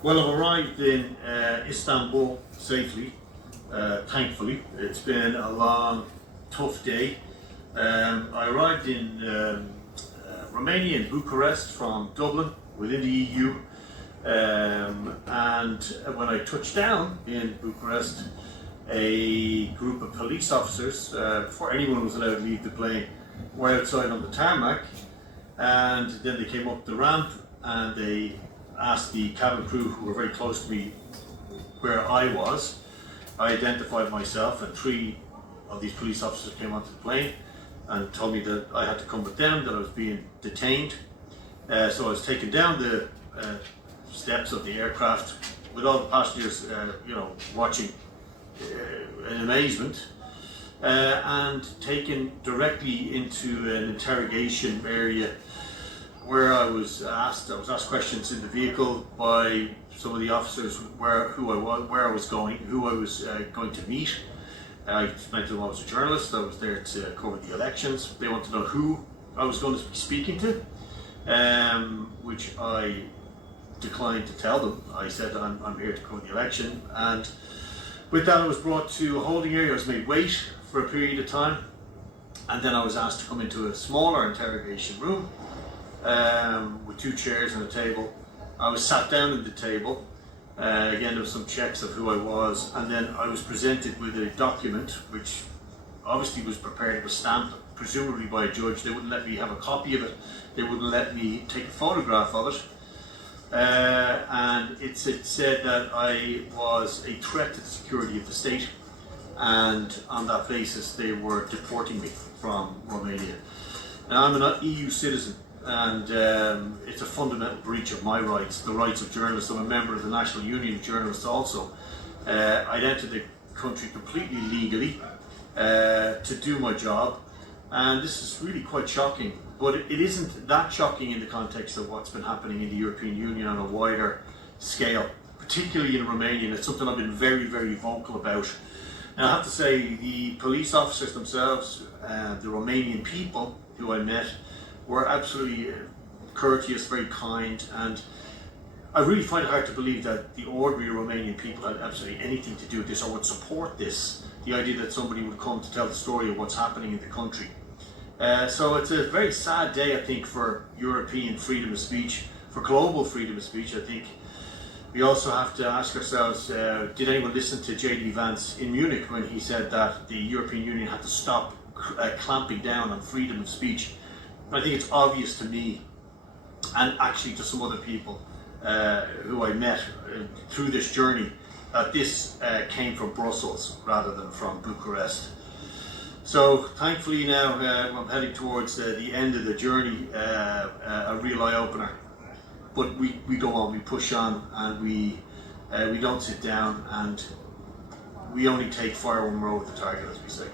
Well, I've arrived in Istanbul safely, thankfully. It's been a long, tough day. I arrived in Romania, in Bucharest, from Dublin, within the EU. And when I touched down in Bucharest, a group of police officers, before anyone was allowed to leave the plane, were outside on the tarmac. And then they came up the ramp and they asked the cabin crew, who were very close to me, where I was. I identified myself, and three of these police officers came onto the plane and told me that I had to come with them, that I was being detained. So I was taken down the steps of the aircraft with all the passengers, watching in amazement, and taken directly into an interrogation area where I was asked questions in the vehicle by some of the officers who I was, where I was going, who I was going to meet. I explained to them I was a journalist. I was there to cover the elections. They wanted to know who I was going to be speaking to, which I declined to tell them. I said that I'm here to cover the election, and with that I was brought to a holding area. I was made wait for a period of time, and then I was asked to come into a smaller interrogation room with two chairs and a table. I was sat down at the table. Again, there was some checks of who I was, and then I was presented with a document which obviously was prepared, it was stamped, presumably by a judge. They wouldn't let me have a copy of it. They wouldn't let me take a photograph of it. And it said that I was a threat to the security of the state, and on that basis they were deporting me from Romania. Now, I'm an EU citizen, and it's a fundamental breach of my rights, the rights of journalists. I'm a member of the National Union of Journalists also. I'd entered the country completely legally to do my job, and this is really quite shocking. But it isn't that shocking in the context of what's been happening in the European Union on a wider scale, particularly in Romania, and it's something I've been very, very vocal about. And I have to say, the police officers themselves, the Romanian people who I met, were absolutely courteous, very kind, and I really find it hard to believe that the ordinary Romanian people had absolutely anything to do with this or would support this, the idea that somebody would come to tell the story of what's happening in the country. So it's a very sad day, I think, for European freedom of speech, for global freedom of speech. I think we also have to ask ourselves, did anyone listen to J.D. Vance in Munich when he said that the European Union had to stop clamping down on freedom of speech? I think it's obvious to me, and actually to some other people who I met through this journey, that this came from Brussels rather than from Bucharest. So thankfully now I'm heading towards the end of the journey, a real eye-opener. But we go on, we push on, and we don't sit down, and we only take fire when we're over the target, as we say.